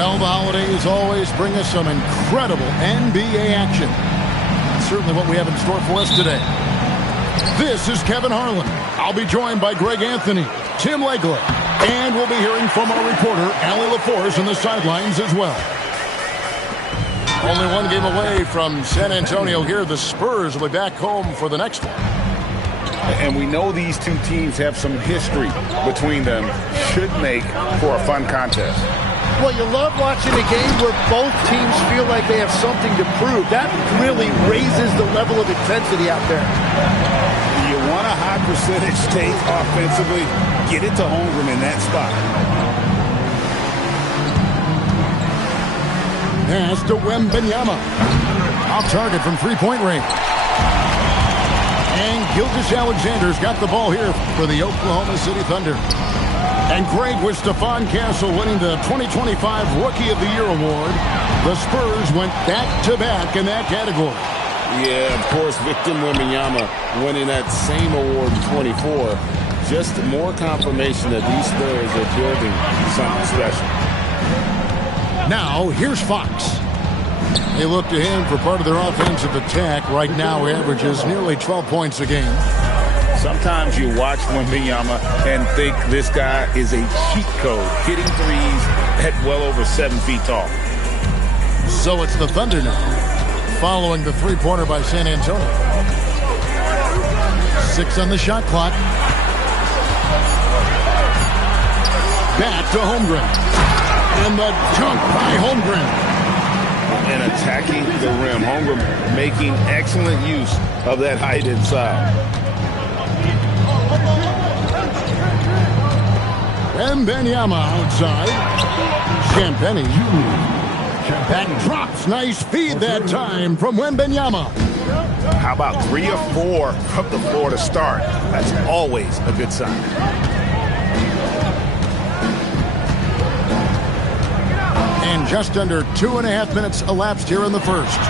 Well, the holidays always bring us some incredible NBA action. That's certainly what we have in store for us today. This is Kevin Harlan. I'll be joined by Greg Anthony, Tim Legler, and we'll be hearing from our reporter, Allie LaForce, on the sidelines as well. Only one game away from San Antonio here. The Spurs will be back home for the next one. And we know these two teams have some history between them. Should make for a fun contest. Well, you love watching a game where both teams feel like they have something to prove. That really raises the level of intensity out there. You want a high percentage take offensively, get it to Holmgren in that spot. Pass to Wembanyama. Off target from three-point range. And Gilgeous-Alexander's got the ball here for the Oklahoma City Thunder. And Greg, with Stephon Castle winning the 2025 Rookie of the Year award, the Spurs went back-to-back in that category. Yeah, of course, Victor Wembanyama winning that same award in 24. Just more confirmation that these Spurs are building something special. Now, here's Fox. They look to him for part of their offensive attack. Right now, he averages nearly 12 points a game. Sometimes you watch Wembanyama and think this guy is a cheat code, hitting threes at well over 7 feet tall. So it's the Thunder now, following the three-pointer by San Antonio. 6 on the shot clock. Back to Holmgren. And the dunk by Holmgren. And attacking the rim. Holmgren making excellent use of that height inside. Wembanyama outside. Champagnie. That drops. Nice feed that time from Wembanyama. How about 3 or 4 from the floor to start? That's always a good sign. And just under 2.5 minutes elapsed here in the first.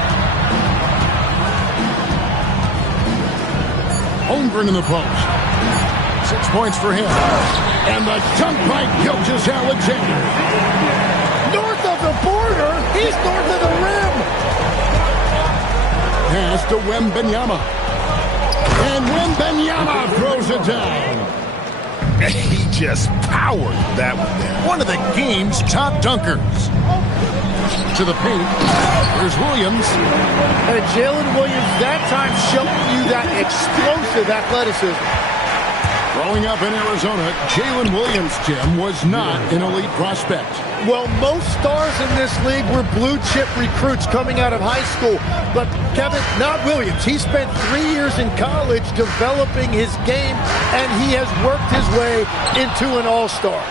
Holmgren in the post. 6 points for him. And the dunk by Gilgeous-Alexander. North of the border, he's north of the rim. Pass to Wembanyama. And Wembanyama throws it down. He just powered that one there. One of the game's top dunkers. To the paint. There's Williams. And Jalen Williams that time showing you that explosive athleticism. Growing up in Arizona, Jalen Williams, Jim, was not an elite prospect. Well, most stars in this league were blue-chip recruits coming out of high school. But, Kevin, not Williams. He spent 3 years in college developing his game, and he has worked his way into an all-star.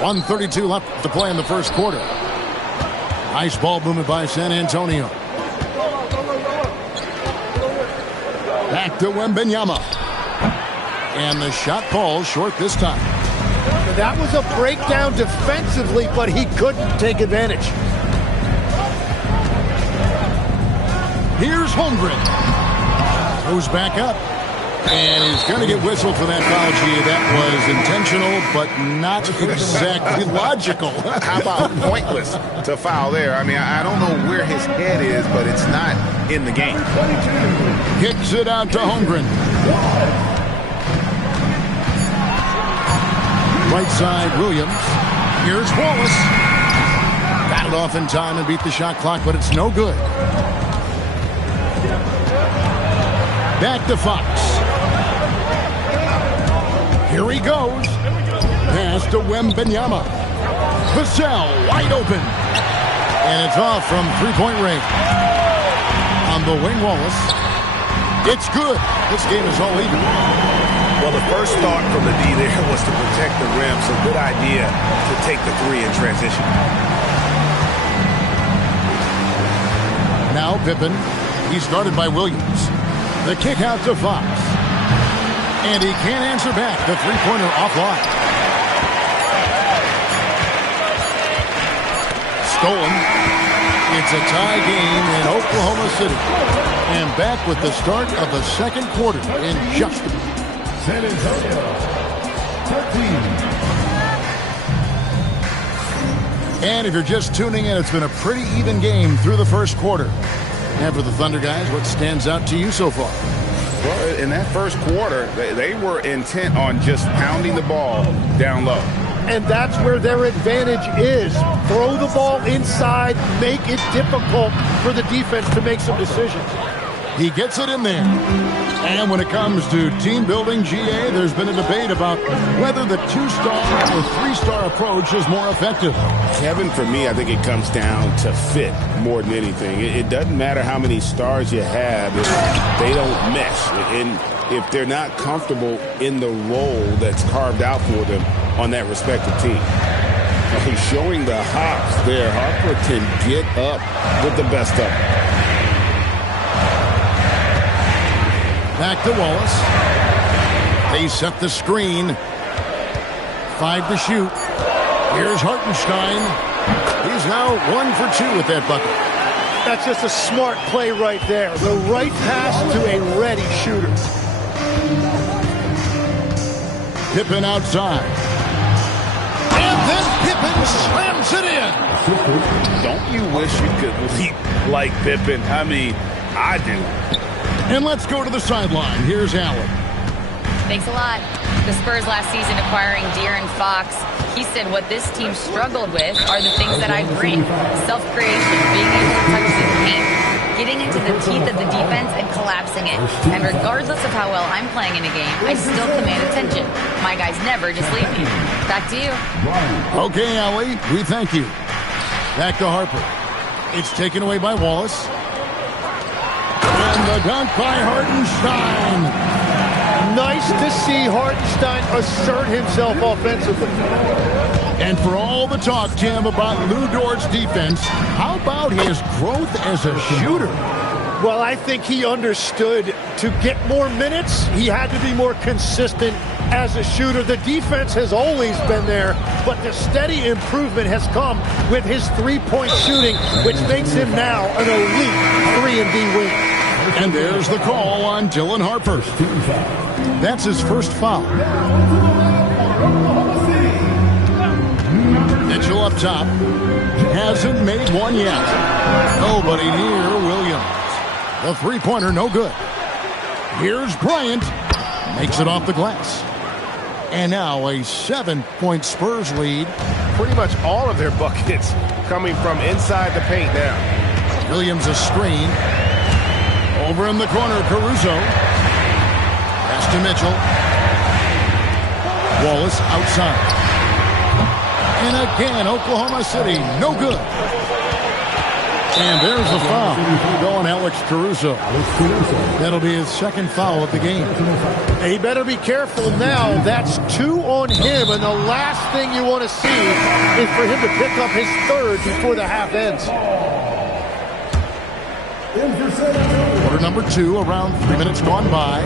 .132 left to play in the first quarter. Nice ball movement by San Antonio. Back to Wembanyama. And the shot falls short this time. That was a breakdown defensively, but he couldn't take advantage. Here's Holmgren. Goes back up. And he's going to get whistled for that foul, G. That was intentional, but not exactly logical. How about pointless to foul there? I mean, I don't know where his head is, but it's not in the game. Kicks it out to Holmgren. Right side, Williams. Here's Wallace. Got it off in time and beat the shot clock, but it's no good. Back to Fox. Here he goes. Pass to Wembanyama. Vassell wide open. And it's off from three-point range. On the wing, Wallace. It's good. This game is all even. Well, the first thought from the D there was to protect the rim, so good idea to take the three in transition. Now Pippen. He's guarded by Williams. The kick out to Fox. And he can't answer back. The three-pointer offline. Stolen. It's a tie game in Oklahoma City. And back with the start of the second quarter in just San Antonio. And if you're just tuning in, it's been a pretty even game through the first quarter. And for the Thunder guys, what stands out to you so far? Well, in that first quarter, they were intent on just pounding the ball down low. And that's where their advantage is. Throw the ball inside, make it difficult for the defense to make some decisions. He gets it in there. And when it comes to team building, GA, there's been a debate about whether the 2-star or 3-star approach is more effective. Kevin, for me, I think it comes down to fit more than anything. It doesn't matter how many stars you have if they don't mesh. And if they're not comfortable in the role that's carved out for them on that respective team. He's showing the hops there. Harper can get up with the best of them. Back to Wallace. They set the screen. 5 to shoot. Here's Hartenstein. He's now 1 for 2 with that bucket. That's just a smart play right there. The right pass to a ready shooter. Pippen outside. And then Pippen slams it in. Don't you wish you could leap like Pippen? I mean, I do. And let's go to the sideline. Here's Allen. Thanks a lot. The Spurs last season acquiring De'Aaron Fox, he said what this team struggled with are the things that I bring. Self-creation, being able to touch the paint, getting into the teeth of the defense and collapsing it. And regardless of how well I'm playing in a game, I still command attention. My guys never just leave me. Back to you. Okay, Allie, we thank you. Back to Harper. It's taken away by Wallace. And the dunk by Hartenstein. Nice to see Hartenstein assert himself offensively. And for all the talk, Tim, about Lou Dort's defense, how about his growth as a shooter? Well, I think he understood to get more minutes, he had to be more consistent as a shooter. The defense has always been there, but the steady improvement has come with his three-point shooting, which makes him now an elite 3-and-D wing. And there's the call on Dylan Harper. That's his first foul. Mitchell up top. Hasn't made one yet. Nobody near Williams. The three-pointer no good. Here's Bryant. Makes it off the glass. And now a 7-point Spurs lead. Pretty much all of their buckets coming from inside the paint now. Williams a screen. Over in the corner, Caruso. Pass to Mitchell. Wallace outside. And again, Oklahoma City, no good. And there's the foul going Alex Caruso. That'll be his second foul of the game. He better be careful now. That's 2 on him, and the last thing you want to see is for him to pick up his third before the half ends. Quarter number 2, around 3 minutes gone by.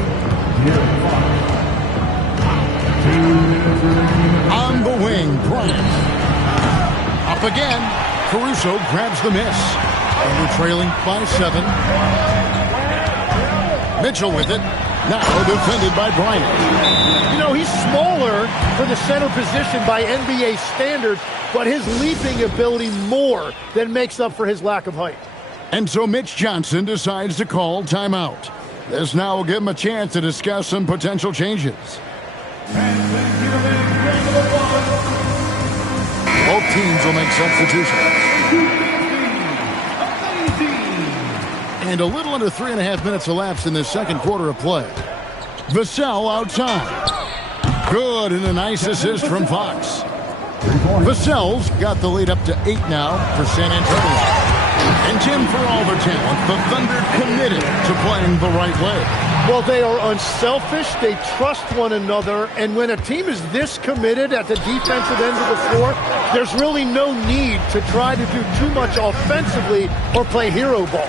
On the wing, Bryant. Up again. Caruso grabs the miss. And we're trailing by 7. Mitchell with it. Now defended by Bryant. You know, he's smaller for the center position by NBA standards, but his leaping ability more than makes up for his lack of height. And so Mitch Johnson decides to call timeout. This now will give him a chance to discuss some potential changes. Both teams will make substitutions. And a little under 3.5 minutes elapsed in this second quarter of play. Vassell outside. Good, and a nice assist from Fox. Vassell's got the lead up to 8 now for San Antonio. And Tim, for all their talent, the Thunder committed to playing the right way. Well, they are unselfish, they trust one another, and when a team is this committed at the defensive end of the floor, there's really no need to try to do too much offensively or play hero ball.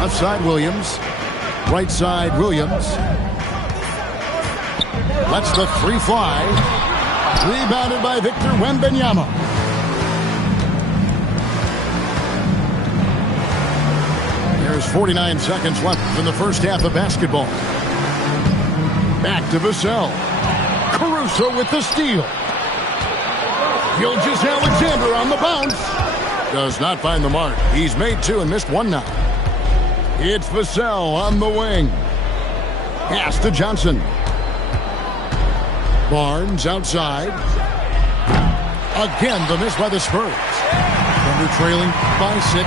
Left side, Williams. Right side, Williams. Lets the three fly. Rebounded by Victor Wembanyama. There's 49 seconds left in the first half of basketball. Back to Vassell. Caruso with the steal. Gilgeous-Alexander on the bounce. Does not find the mark. He's made two and missed one now. It's Vassell on the wing. Pass to Johnson. Barnes outside. Again, the miss by the Spurs. Thunder trailing by 6.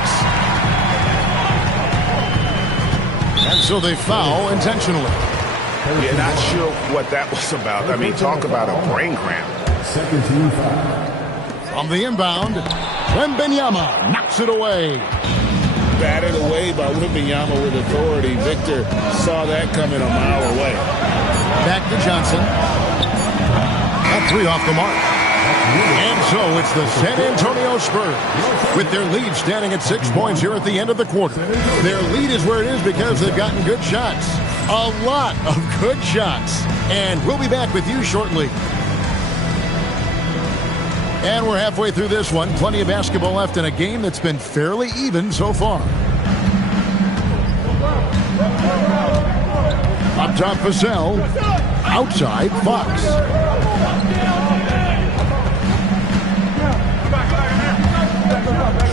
And so they foul intentionally. Yeah, not sure what that was about. I mean, talk about a brain cramp. Second team foul. From the inbound, Wembanyama knocks it away. Batted away by Wembanyama with authority. Victor saw that coming a mile away. Back to Johnson. That three off the mark. And so it's the San Antonio Spurs with their lead standing at 6 points here at the end of the quarter. Their lead is where it is because they've gotten good shots. A lot of good shots. And we'll be back with you shortly. And we're halfway through this one. Plenty of basketball left in a game that's been fairly even so far. Up top, Vassell. Outside, Fox.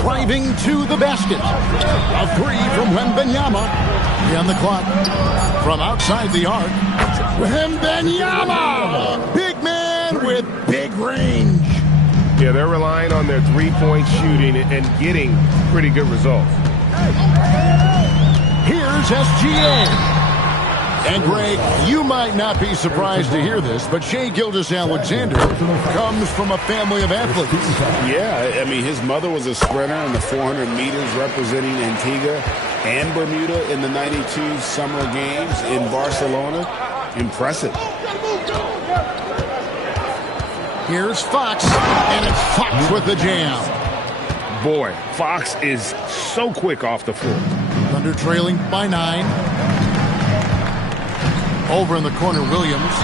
Driving to the basket. A three from Wembanyama. On the clock. From outside the arc. Wembanyama! Big man with big range. Yeah, they're relying on their three-point shooting and getting pretty good results. Here's SGA. And Greg, you might not be surprised to hear this, but Shai Gilgeous-Alexander comes from a family of athletes. Yeah, I mean, his mother was a sprinter in the 400 meters representing Antigua and Bermuda in the 92 Summer Games in Barcelona. Impressive. Here's Fox, and it's Fox with the jam. Boy, Fox is so quick off the floor. Thunder trailing by 9. Over in the corner, Williams.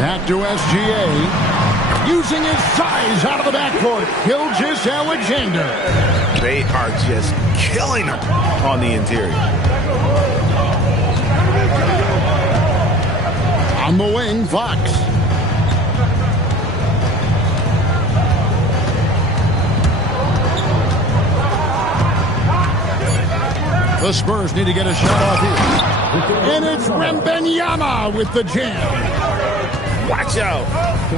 Back to SGA. Using his size out of the backcourt. Gilgeous-Alexander. They are just killing him on the interior. On the wing, Fox. The Spurs need to get a shot off here. And it's Wembanyama with the jam. Watch out.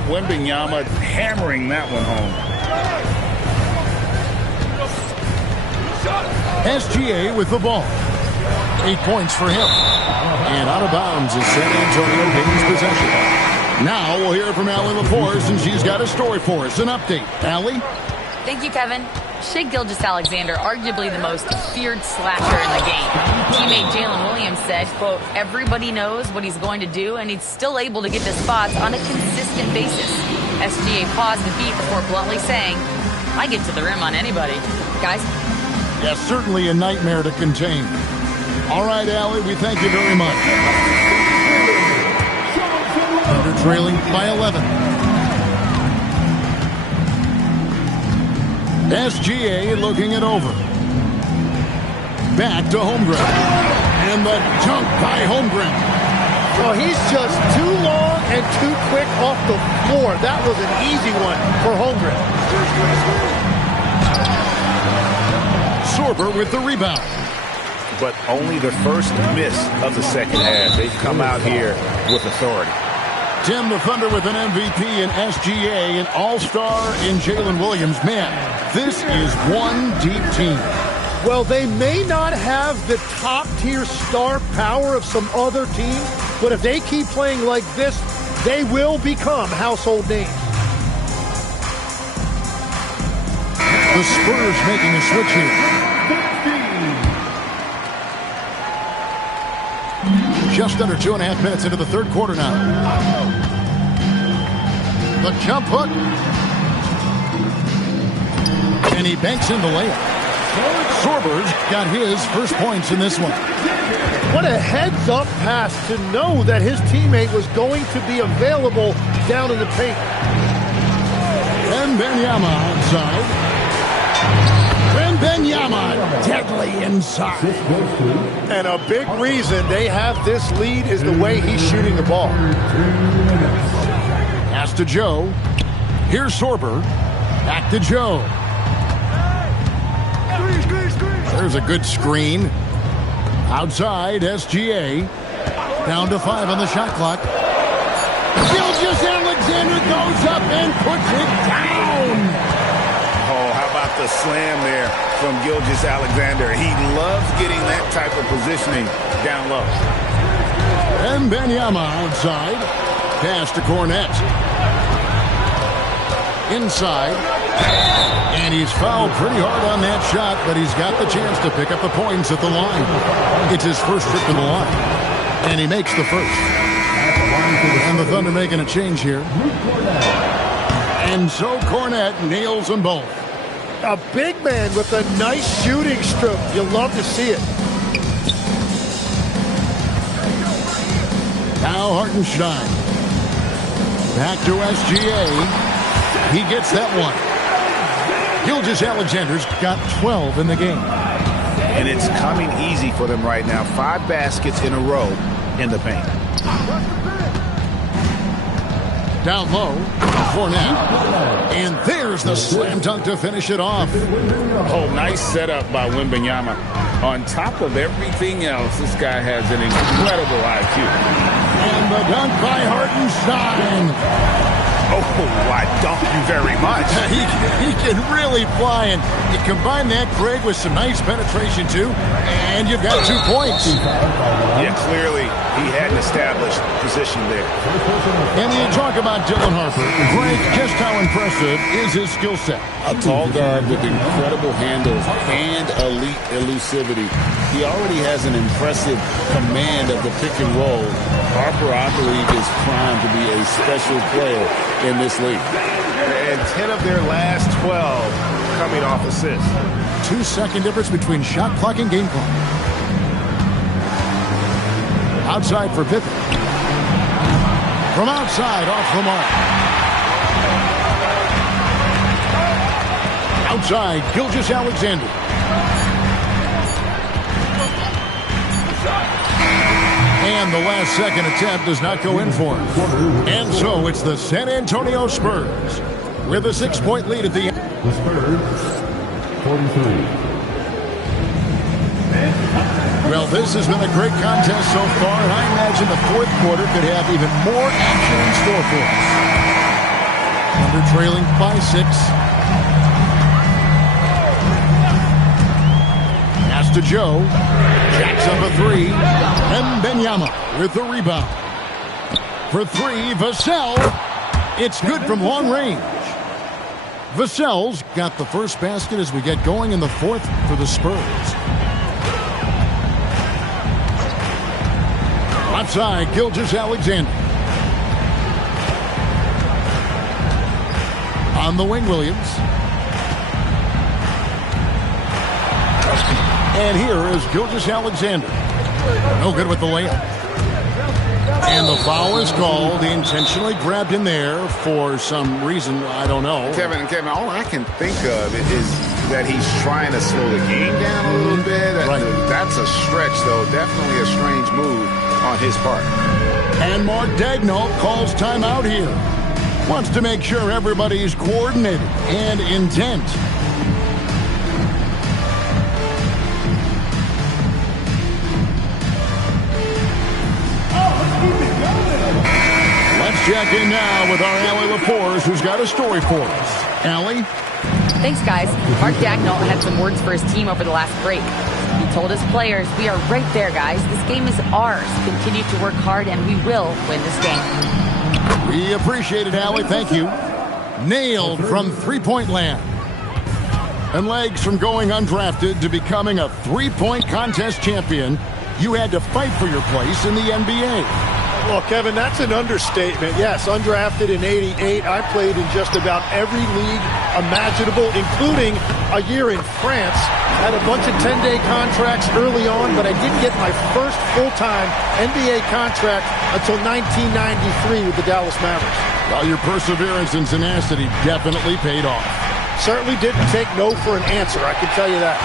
Wembanyama hammering that one home. SGA with the ball. 8 points for him. And out of bounds is San Antonio gains possession. Now we'll hear from Allie LaForce, and she's got a story for us. An update. Allie? Thank you, Kevin. Shai Gilgeous-Alexander, arguably the most feared slasher in the game. Teammate Jalen Williams said, quote, everybody knows what he's going to do, and he's still able to get the spots on a consistent basis. SGA paused the beat before bluntly saying, I get to the rim on anybody. Guys? Yes, certainly a nightmare to contain. All right, Allie, we thank you very much. Thunder trailing by 11. SGA looking it over. Back to Holmgren. And the dunk by Holmgren. Oh, he's just too long and too quick off the floor. That was an easy one for Holmgren. Sorber with the rebound. But only the first miss of the second half. They've come out here with authority. Tim, the Thunder with an MVP in SGA, an all-star in Jalen Williams. Man, this is one deep team. Well, they may not have the top-tier star power of some other teams, but if they keep playing like this, they will become household names. The Spurs making a switch here. Just under 2.5 minutes into the third quarter now. The jump hook. And he banks in the layup. Sorber's got his first points in this one. What a heads-up pass to know that his teammate was going to be available down in the paint. Wembanyama outside. Wembanyama play inside. And a big reason they have this lead is the way he's shooting the ball. Pass to Joe. Here's Sorber. Back to Joe. There's a good screen. Outside, SGA. Down to 5 on the shot clock. Gilgeous-Alexander goes up and puts it down. Oh, how about the slam there from Gilgeous-Alexander? He loves getting that type of positioning down low. And Wembanyama outside. Pass to Cornette. Inside. And he's fouled pretty hard on that shot, but he's got the chance to pick up the points at the line. It's his first trip to the line. And he makes the first. And the Thunder making a change here. And so Cornette nails them both. A big man with a nice shooting stroke. You'll love to see it. Now Hartenstein. Back to SGA. He gets that one. Gilgeous-Alexander's got 12 in the game. And it's coming easy for them right now. 5 baskets in a row in the paint. Down low, Cornette. And there's the slam dunk to finish it off. Oh, nice setup by Wembanyama. On top of everything else, this guy has an incredible IQ. And the dunk by Hartenstein. Oh, I thank you very much. He can really fly, and you combine that, Craig, with some nice penetration, too, and you've got 2 points. Yeah, clearly he had an established position there. And you talk about Dylan Harper. Craig, just how impressive is his skill set? A tall guard with incredible handles and elite elusivity. He already has an impressive command of the pick and roll. Harper, I believe, is primed to be a special player in this league. And 10 of their last 12 coming off assists. 2-second difference between shot clock and game clock. Outside for Pippen. From outside, off the mark. Outside, Gilgeous-Alexander. And the last second attempt does not go in for him. And so it's the San Antonio Spurs with a 6-point lead at the end. The Spurs, 43. Well, this has been a great contest so far, and I imagine the fourth quarter could have even more action in store for us. Thunder trailing by 6. Pass to Joe. Jacks up a 3. And Wembanyama with the rebound. For 3, Vassell. It's good from long range. Vassell's got the first basket as we get going in the fourth for the Spurs. Outside, Gilgeous-Alexander. On the wing, Williams. And here is Gilgeous-Alexander. No good with the layup. And the foul is called. He intentionally grabbed him there for some reason. I don't know. Kevin, all I can think of is that he's trying to slow the game down a little bit. That's a stretch, though. Definitely a strange move on his part. And Mark Daigneault calls timeout here. Wants to make sure everybody's coordinated and intent. Let's check in now with our Allie LaForce, who's got a story for us. Allie? Thanks, guys. Mark Daigneault had some words for his team over the last break. He told his players, "We are right there, guys. This game is ours. Continue to work hard, and we will win this game." We appreciate it, Allie. Thank you. Nailed from three-point land. And legs from going undrafted to becoming a three-point contest champion, you had to fight for your place in the NBA. Well, Kevin, that's an understatement. Yes, undrafted in '88. I played in just about every league imaginable, including a year in France. Had a bunch of 10-day contracts early on, but I didn't get my first full-time NBA contract until 1993 with the Dallas Mavericks. Well, your perseverance and tenacity definitely paid off. Certainly didn't take no for an answer, I can tell you that.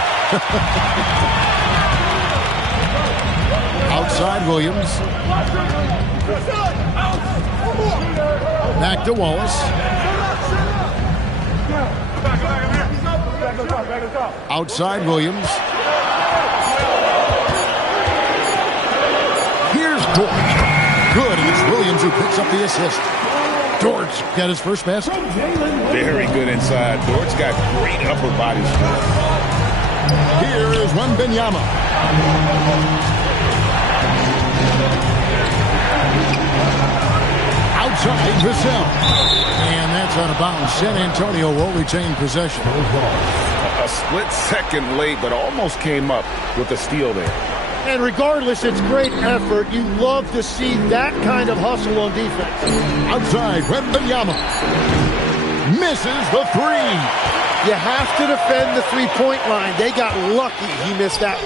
Outside Williams. Back to Wallace. Outside Williams. Here's Dortch. Good, and it's Williams who picks up the assist. Dortch got his first basket. Very good inside. Dortch got great upper body strength. Here is Wembanyama. Outside Vassell. And that's out of bounds. San Antonio will retain possession. A split second late, but almost came up with a steal there. And regardless, it's great effort. You love to see that kind of hustle on defense. Outside Wembanyama. Misses the three. You have to defend the three-point line. They got lucky he missed that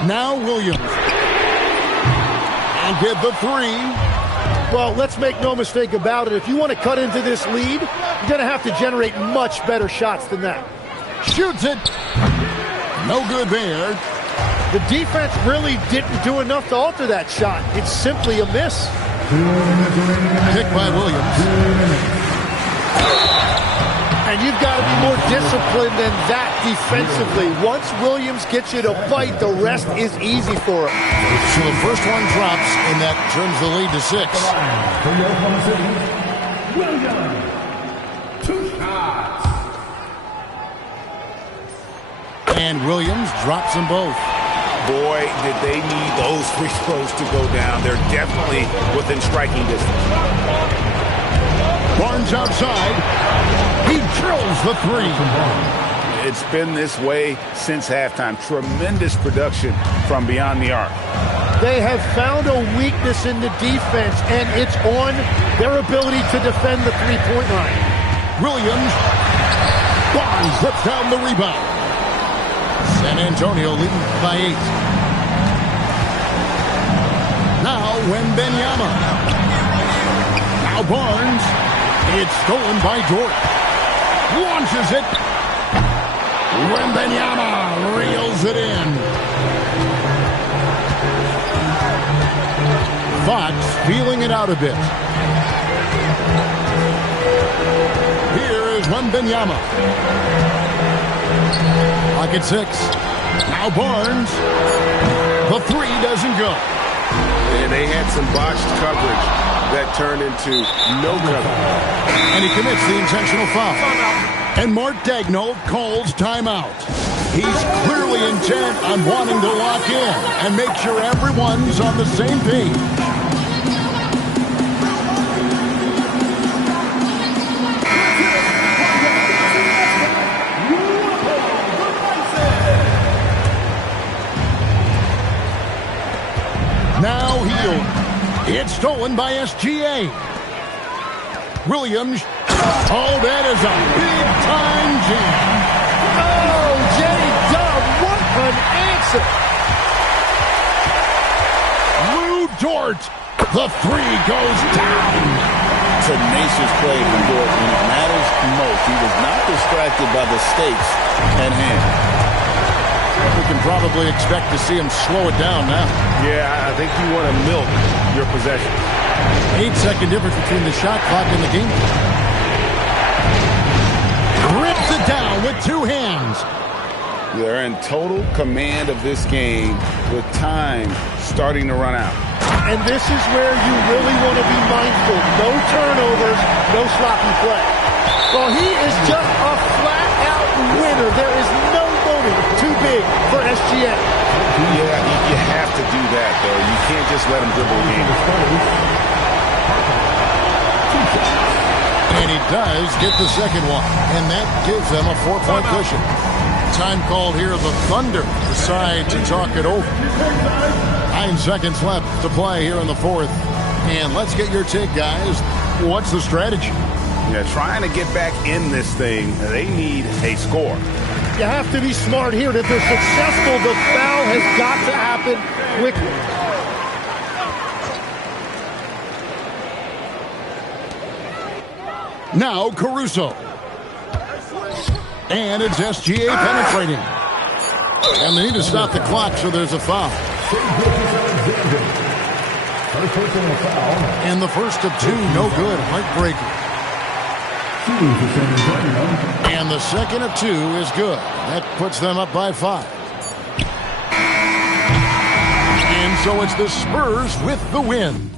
one. Now Williams. And get the three. Well, let's make no mistake about it. If you want to cut into this lead, you're going to have to generate much better shots than that. Shoots it. No good there. The defense really didn't do enough to alter that shot. It's simply a miss. Pick by Williams. And you've got to be more disciplined than that defensively. Once Williams gets you to fight, the rest is easy for him. So the first one drops, and that turns the lead to 6. Williams, 2 shots. And Williams drops them both. Boy, did they need those free throws to go down. They're definitely within striking distance. Barnes outside. He drills the three. It's been this way since halftime. Tremendous production from beyond the arc. They have found a weakness in the defense, and it's on their ability to defend the three-point line. Williams. Barnes rips down the rebound. San Antonio leading by 8. Now Wembanyama. Now Barnes. It's stolen by Dort. Launches it. Wembanyama reels it in. Fox feeling it out a bit. Here is Wembanyama. Lock at 6. Now Barnes. The three doesn't go. And they had some botched coverage that turned into no cover. And he commits the intentional foul. And Mark Daigneault calls timeout. He's clearly intent on wanting to lock in and make sure everyone's on the same page. Now Hield. It's stolen by SGA. Williams. Oh, that is a big-time jam. Oh, J-Dub, what an answer. Lou Dort. The three goes down. Tenacious play from Dort when it matters most. He was not distracted by the stakes at hand. We can probably expect to see him slow it down now. Yeah, I think you want to milk your possession. 8-second difference between the shot clock and the game. Rips it down with 2 hands. They're in total command of this game with time starting to run out. And this is where you really want to be mindful. No turnovers, no sloppy play. Well, he is just a flat-out winner. There is no moment too big for SGA. Yeah, you have to do that, though. You can't just let him dribble the game. And he does get the second one. And that gives them a 4-point cushion. Time called here. The Thunder decide to talk it over. 9 seconds left to play here in the 4th. And let's get your take, guys. What's the strategy? Yeah, trying to get back in this thing, they need a score. You have to be smart here. If they're successful, the foul has got to happen quickly. Now Caruso. And it's SGA penetrating. And they need to stop the clock, so there's a foul. And the first of two, no good. Heartbreaker. And the second of two is good. That puts them up by 5. And so it's the Spurs with the win.